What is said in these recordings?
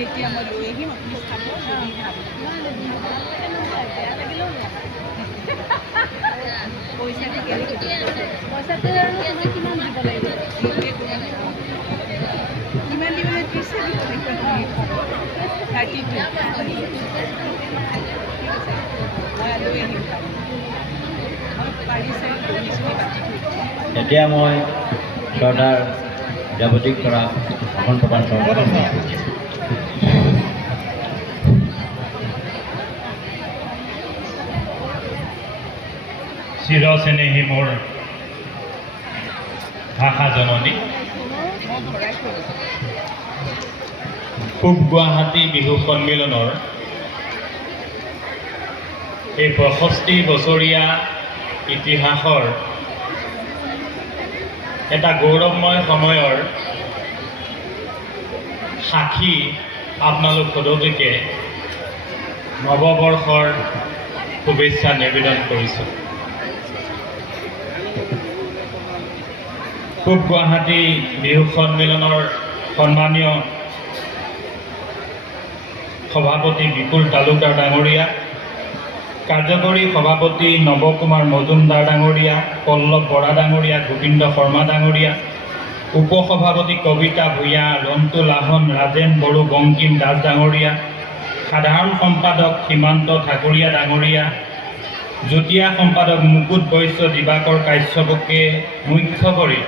তেতিয়া মই লৈ আহিম আপুনি চাব পইচাটো আৰু কিমান দিব লাগিব কিমান দিব লাগিব 32 মই লৈ আহিম এতিয়া মই চৰ্দাৰ জাগতিক পৰা অসম প্ৰধান চৰকাৰ চিৰচেনেহী মোৰ ভাষা জননী পূব গুৱাহাটী বিহু সন্মিলনৰ এই ৬৫ বছৰীয়া ইতিহাসৰ এটা গৌৰৱময় সময়ৰ সাক্ষী আপোনালোক সকলোকে নৱবৰ্ষৰ শুভেচ্ছা নিবেদন কৰিছোঁ। পূব গুৱাহাটী বিহু সন্মিলনৰ সন্মানীয় সভাপতি বিপুল তালুকদাৰ ডাঙৰীয়া, কাৰ্যকৰী সভাপতি নৱ কুমাৰ মজুমদাৰ ডাঙৰীয়া, পল্লৱ বৰা ডাঙৰীয়া, গোবিন্দ শৰ্মা ডাঙৰীয়া, উপসভাপতি কবিতা ভূঞা, ৰন্তু লাহন, ৰাজেন বড়ো, বংকিম দাস ডাঙৰীয়া, সাধাৰণ সম্পাদক সীমান্ত ঠাকুৰীয়া ডাঙৰীয়া, যুটীয়া সম্পাদক মুকুট বৈশ্য, দিবাকৰ কাশ্যপকে মুখ্য কৰি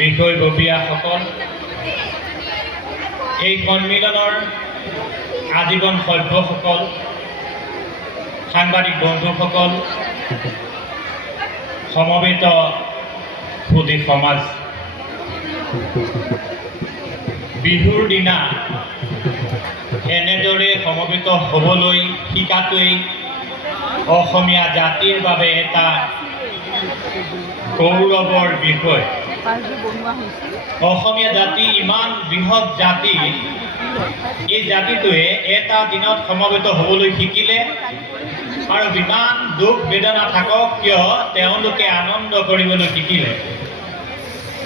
বিষয়ববীয়াসকল, এই সন্মিলনৰ আজীৱন সভ্যসকল, সাংবাদিক বন্ধুসকল, সমবেত সুধী সমাজ, বিহুৰ দিনা এনেদৰে সমবেত হ'বলৈ শিকাটোৱেই অসমীয়া জাতিৰ বাবে এটা গৌৰৱৰ বিষয়। অসমীয়া জাতি ইমান বৃহৎ জাতি, এই জাতিটোৱে এটা দিনত সমবেত হ'বলৈ শিকিলে আৰু যিমান দুখ বেদনা থাকক কিয় তেওঁলোকে আনন্দ কৰিবলৈ শিকিলে।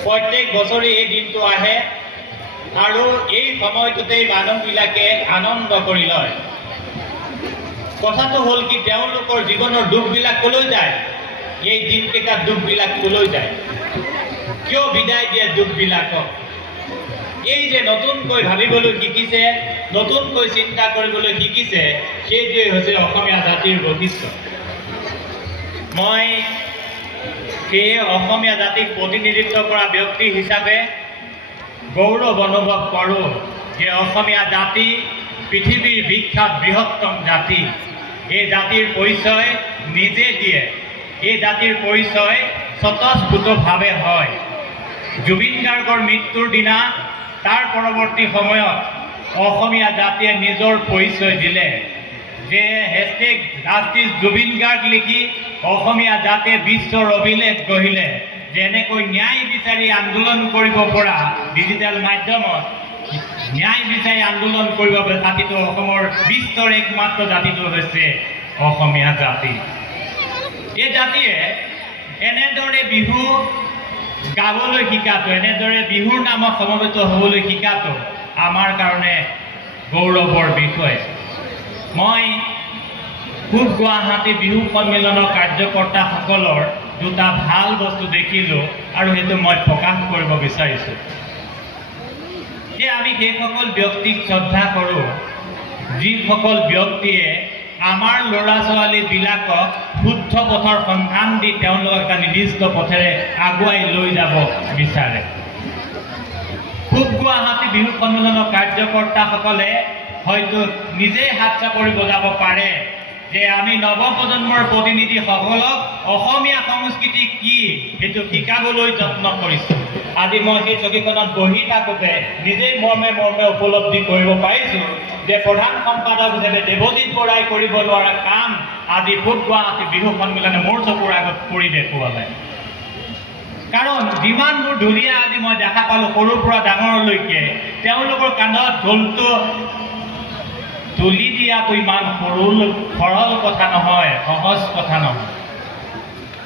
প্ৰত্যেক বছৰে এই দিনটো আহে আৰু এই সময়টোতেই মানুহবিলাকে আনন্দ কৰি লয়। কথাটো হ'ল কি, তেওঁলোকৰ জীৱনৰ দুখবিলাক কলৈ যায়? এই দিনকেইটাত দুখবিলাক কলৈ যায়? কিয় বিদায় দিয়ে দুখবিলাকক? এই যে নতুনকৈ ভাবিবলৈ শিকিছে, নতুনকৈ চিন্তা কৰিবলৈ শিকিছে, সেইটোৱেই হৈছে অসমীয়া জাতিৰ বৈশিষ্ট্য। মই সেয়ে অসমীয়া জাতিক প্ৰতিনিধিত্ব কৰা ব্যক্তি হিচাপে গৌৰৱ অনুভৱ কৰোঁ যে অসমীয়া জাতি পৃথিৱীৰ বিখ্যাত বৃহত্তম জাতি। এই জাতিৰ পৰিচয় নিজে দিয়ে, এই জাতিৰ পৰিচয় স্বতঃস্ফূৰ্তভাৱে হয়। জুবিন গাৰ্গৰ মৃত্যুৰ দিনা তাৰ পৰৱৰ্তী সময়ত অসমীয়া জাতিয়ে নিজৰ পৰিচয় দিলে যে হেছটেগ জাষ্টিছ জুবিন গাৰ্গ লিখি অসমীয়া জাতিয়ে বিশ্বৰ অভিলেখ গঢ়িলে। যেনেকৈ ন্যায় বিচাৰি আন্দোলন কৰিব পৰা ডিজিটেল মাধ্যমত ন্যায় বিচাৰি আন্দোলন কৰিব পৰা জাতিটো অসমৰ বিশ্বৰ একমাত্ৰ জাতিটো হৈছে অসমীয়া জাতি। এই জাতিয়ে এনেদৰে বিহু গাবলৈ শিকাটো, এনেদৰে বিহুৰ নামত সমবেত হ'বলৈ শিকাটো আমাৰ কাৰণে গৌৰৱৰ বিষয়। মই পূব গুৱাহাটী বিহু সন্মিলনৰ কাৰ্যকৰ্তাসকলৰ দুটা ভাল বস্তু দেখিলোঁ আৰু সেইটো মই প্ৰকাশ কৰিব বিচাৰিছোঁ যে আমি সেইসকল ব্যক্তিক শ্ৰদ্ধা কৰোঁ যিসকল ব্যক্তিয়ে আমাৰ ল'ৰা ছোৱালীবিলাকক শুদ্ধ পথৰ সন্ধান দি তেওঁলোকক এটা নিৰ্দিষ্ট পথেৰে আগুৱাই লৈ যাব বিচাৰে। পূব গুৱাহাটী বিহু সন্মিলনৰ কাৰ্যকৰ্তাসকলে হয়তো নিজেই হাত চাপৰি বজাব পাৰে যে আমি নৱপ্ৰজন্মৰ প্ৰতিনিধিসকলক অসমীয়া সংস্কৃতি কি সেইটো শিকাবলৈ যত্ন কৰিছোঁ। আজি মই সেই চকীখনত বহি থাকোঁতে নিজেই মৰ্মে মৰ্মে উপলব্ধি কৰিব পাৰিছোঁ যে প্ৰধান সম্পাদক হিচাপে দেৱজিৎ বৰাই কৰিব নোৱাৰা কাম আজি পূব গুৱাহাটী বিহু সন্মিলনে মোৰ চকুৰ আগত কৰি দেখুৱালে। কাৰণ যিমানবোৰ ঢুলীয়া আজি মই দেখা পালোঁ সৰুৰ পৰা ডাঙৰলৈকে, তেওঁলোকৰ কান্ধত ঢোলটো তুলি দিয়াটো ইমান সৰল কথা নহয়, সহজ কথা নহয়।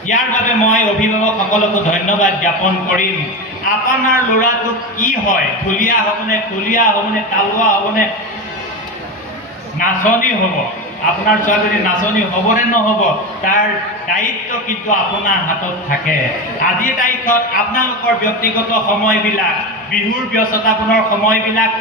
ইয়াৰ বাবে মই অভিভাৱকসকলকো ধন্যবাদ জ্ঞাপন কৰিম। আপোনাৰ ল'ৰাটো কি হয়, ঢুলীয়া হ'বনে, কলীয়া হ'বনে, তালুৱা হ'বনে, নাচনী হ'ব, আপোনাৰ ছোৱালীজনী নাচনী হ'বনে নহ'ব, তাৰ দায়িত্ব কিন্তু আপোনাৰ হাতত থাকে। আজিৰ তাৰিখত আপোনালোকৰ ব্যক্তিগত সময়বিলাক, বিহুৰ ব্যস্ততাপূৰ্ণ সময়বিলাক,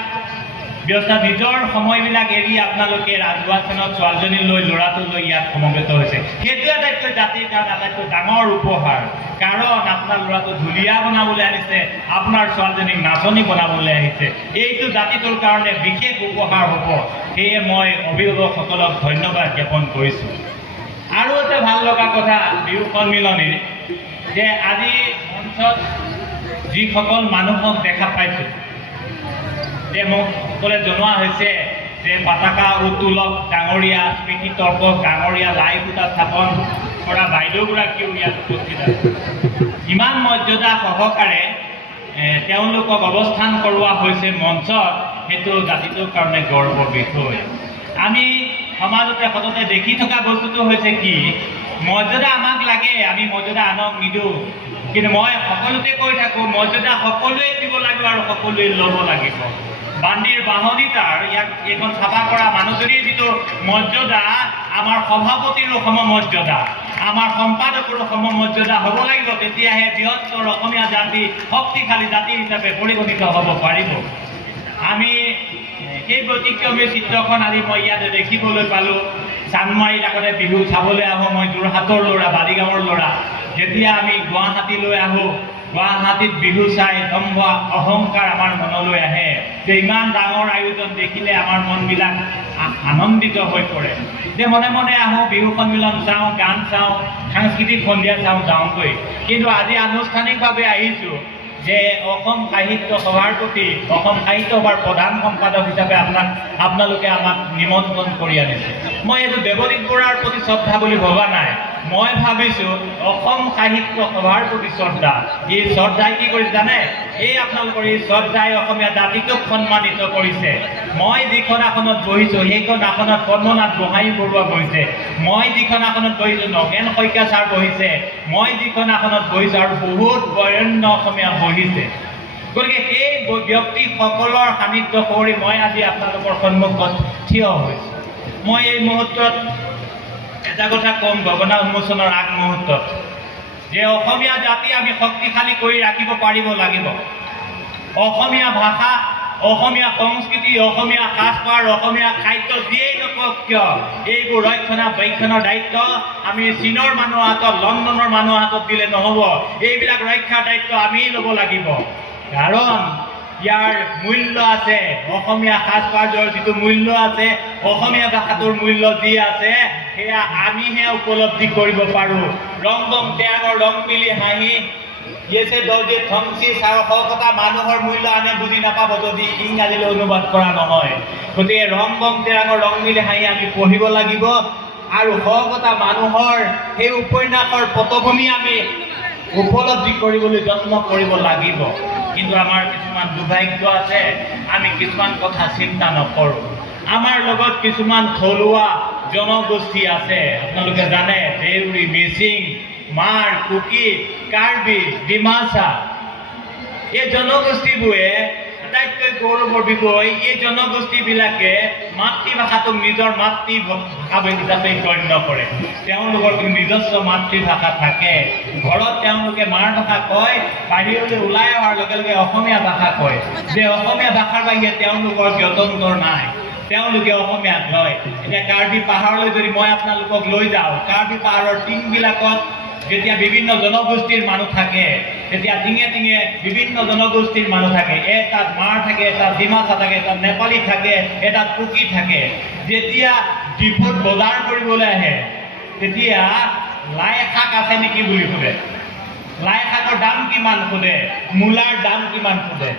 নিজৰ সময়বিলাক এৰি আপোনালোকে ৰাজহুৱা স্থানত ছোৱালীজনী লৈ ল'ৰাটো লৈ ইয়াত সমবেত হৈছে। সেইটো আটাইতকৈ জাতিৰ কাৰণে আটাইতকৈ ডাঙৰ উপহাৰ। কাৰণ আপোনাৰ ল'ৰাটো ঢুলীয়া বনাবলৈ আনিছে, আপোনাৰ ছোৱালীজনীক নাচনী বনাবলৈ আহিছে। এইটো জাতিটোৰ কাৰণে বিশেষ উপহাৰ হ'ব। সেয়ে মই অভিভাৱকসকলক ধন্যবাদ জ্ঞাপন কৰিছোঁ। আৰু এটা ভাল লগা কথা বিহু সন্মিলনীৰ যে আজি মঞ্চত যিসকল মানুহক দেখা পাইছোঁ, যে মোক সকলে জনোৱা হৈছে যে পতাকা উত্তোলক ডাঙৰীয়া, স্মৃতি তৰ্কক ডাঙৰীয়া, লাই সূতা স্থাপন কৰা বাইদেউগৰাকীও ইয়াত উপস্থিত আছে। ইমান মৰ্যাদা সহকাৰে তেওঁলোকক অৱস্থান কৰোৱা হৈছে মঞ্চত, সেইটো জাতিটোৰ কাৰণে গৌৰৱৰ বিষয়। আমি সমাজতে সততে দেখি থকা বস্তুটো হৈছে কি, মৰ্যাদা আমাক লাগে, আমি মৰ্যাদা আনক নিদিওঁ। কিন্তু মই সকলোতে কৈ থাকোঁ, মৰ্যাদা সকলোৱে দিব লাগিব আৰু সকলোৱে ল'ব লাগিব। বান্দিৰ বাহনী তাৰ ইয়াক এইখন চাফা কৰা মানুহজনীৰ যিটো মৰ্যাদা, আমাৰ সভাপতিৰো সমমৰ্যাদা, আমাৰ সম্পাদকৰো সমমৰ্যাদা হ'ব লাগিব। তেতিয়াহে বৃহত্তৰ অসমীয়া জাতি শক্তিশালী জাতি হিচাপে পৰিগণিত হ'ব পাৰিব। আমি সেই ব্যতিক্ৰমী চিত্ৰখন আজি মই ইয়াতে দেখিবলৈ পালোঁ। চান্দমাৰীত আগতে বিহু চাবলৈ আহোঁ, মই যোৰহাটৰ ল'ৰা, বালিগাঁৱৰ ল'ৰা। যেতিয়া আমি গুৱাহাটীলৈ আহোঁ, গুৱাহাটীত বিহু চাই দম্ভ অহংকাৰ আমাৰ মনলৈ আহে যে ইমান ডাঙৰ আয়োজন দেখিলে আমাৰ মনবিলাক আনন্দিত হৈ পৰে। যে মনে মনে আহোঁ, বিহু সন্মিলন চাওঁ, গান চাওঁ, সাংস্কৃতিক সন্ধিয়া চাওঁ, যাওঁগৈ। কিন্তু আজি আনুষ্ঠানিকভাৱে আহিছোঁ যে অসম সাহিত্য সভাৰ প্ৰতি, অসম সাহিত্য সভাৰ প্ৰধান সম্পাদক হিচাপে আপোনালোকে আমাক নিমন্ত্ৰণ কৰি আনিছে। মই এইটো দেৱজিৎ বৰাৰ প্ৰতি শ্ৰদ্ধা বুলি ভবা নাই, মই ভাবিছোঁ অসম সাহিত্য সভাৰ প্ৰতি শ্ৰদ্ধা। এই শ্ৰদ্ধাই কি কৰিছে জানে? এই আপোনালোকৰ এই শ্ৰদ্ধাই অসমীয়া জাতিটোক সন্মানিত কৰিছে। মই যিখন আসনত বহিছোঁ সেইখন আসনত পদ্মনাথ গোহাঁই বৰুৱা বহিছে, মই যিখন আসনত বহিছোঁ নগেন শইকীয়া ছাৰ বহিছে, মই যিখন আসনত বহিছোঁ আৰু বহুত বৰেণ্য অসমীয়া বহিছে। গতিকে সেই ব্যক্তিসকলৰ সান্নিধ্য কৰি মই আজি আপোনালোকৰ সন্মুখত থিয় হৈছোঁ। মই এই মুহূৰ্তত এটা কথা ক'ম, গগনা উন্মোচনৰ আগমুহূৰ্তত, যে অসমীয়া জাতি আমি শক্তিশালী কৰি ৰাখিব পাৰিব লাগিব। অসমীয়া ভাষা, অসমীয়া সংস্কৃতি, অসমীয়া সাজপাৰ, অসমীয়া খাদ্য যিয়েই নকওক কিয়, এইবোৰ ৰক্ষণাবেক্ষণৰ দায়িত্ব আমি চীনৰ মানুহৰ হাতত, লণ্ডনৰ মানুহৰ হাতত দিলে নহ'ব। এইবিলাক ৰক্ষাৰ দায়িত্ব আমিয়েই ল'ব লাগিব। কাৰণ ইয়াৰ মূল্য আছে, অসমীয়া সাজপাৰৰ যিটো মূল্য আছে, অসমীয়া ভাষাটোৰ মূল্য যি আছে, সেয়া আমিহে উপলব্ধি কৰিব পাৰোঁ। ৰংগং ত্যাগৰ ৰং মিলি হাঁহি ইয়েছে দৰ্জে থংচি সাহসতা মানুহৰ মূল্য আনে বুজি নাপাব যদি ইংৰাজীলৈ অনুবাদ কৰা নহয়। গতিকে ৰংগং ত্যাগৰ ৰং মিলি হাঁহি আমি পঢ়িব লাগিব আৰু সহকতা মানুহৰ সেই উপন্যাসৰ পটভূমি আমি উপলব্ধি কৰিবলৈ যত্ন কৰিব লাগিব। কিন্তু আমাৰ কিছুমান দুৰ্ভাগ্য আছে, আমি কিছুমান কথা চিন্তা নকৰোঁ। আমাৰ লগত কিছুমান থলুৱা জনগোষ্ঠী আছে, আপোনালোকে জানে, দেউৰী, মিচিং, মাৰ, কুকি, কাৰ্বি, ডিমাচা। এই জনগোষ্ঠীবোৰে আটাইতকৈ গৌৰৱৰ বিষয়, এই জনগোষ্ঠীবিলাকে মাতৃভাষাটোক নিজৰ মাতৃভাষা হিচাপে গণ্য কৰে। তেওঁলোকৰ নিজস্ব মাতৃভাষা থাকে। ঘৰত তেওঁলোকে মাৰ ভাষা কয়, বাহিৰলৈ ওলাই অহাৰ লগে লগে অসমীয়া ভাষা কয়। যে অসমীয়া ভাষাৰ বাহিৰে তেওঁলোকৰ গত্যন্তৰ নাই, তেওঁলোকে অসমীয়াত লয়। এতিয়া কাৰ্বি পাহাৰলৈ যদি মই আপোনালোকক লৈ যাওঁ, কাৰ্বি পাহাৰৰ টিংবিলাকত যেতিয়া বিভিন্ন জনগোষ্ঠীৰ মানুহ থাকে, তেতিয়া টিঙে টিঙে বিভিন্ন জনগোষ্ঠীৰ মানুহ থাকে। এটাত মাৰ থাকে, এটাত ডিমাচা থাকে, এটাত নেপালী থাকে, এটাত কুকি থাকে। যেতিয়া ডিফুত বজাৰ কৰিবলৈ আহে, তেতিয়া লাই শাক আছে নেকি বুলি সোধে। লাই শাকৰ দাম কিমান সোধে, মূলাৰ দাম কিমান সোধে।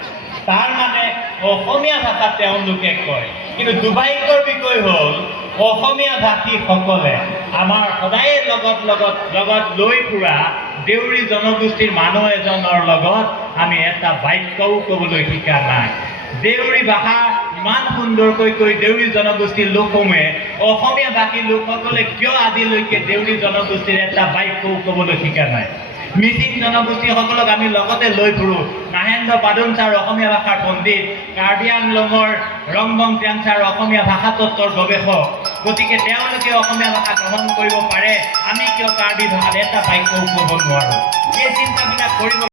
তাৰ মানে অসমীয়া ভাষাত তেওঁলোকে কয়। কিন্তু দুৰ্ভাগ্যৰ বিষয় হ'ল অসমীয়া ভাষীসকলে আমাৰ সদায় লগত লৈ ফুৰা দেউৰী জনগোষ্ঠীৰ মানুহ এজনৰ লগত আমি এটা বাক্যও ক'বলৈ শিকা নাই। দেউৰী ভাষা ইমান সুন্দৰকৈ কৈ দেউৰী জনগোষ্ঠীৰ লোকসমূহে অসমীয়া ভাষী লোকসকলে কিয় আজিলৈকে দেউৰী জনগোষ্ঠীৰ এটা বাক্যও ক'বলৈ শিকা নাই। মিচিং জনগোষ্ঠীসকলক আমি লগতে লৈ ফুৰোঁ। মাহেন্দ্ৰ বাদুন ছাৰ অসমীয়া ভাষাৰ পণ্ডিত, কাৰ্বি আংলঙৰ ৰংবং ত্যান ছাৰ অসমীয়া ভাষা তত্ত্বৰ গৱেষক। গতিকে তেওঁলোকে অসমীয়া ভাষা গ্ৰহণ কৰিব পাৰে, আমি কিয় কাৰ্বি ভাষাত এটা বাক্যও ক'ব নোৱাৰোঁ? এই চিন্তাবিলাক কৰিব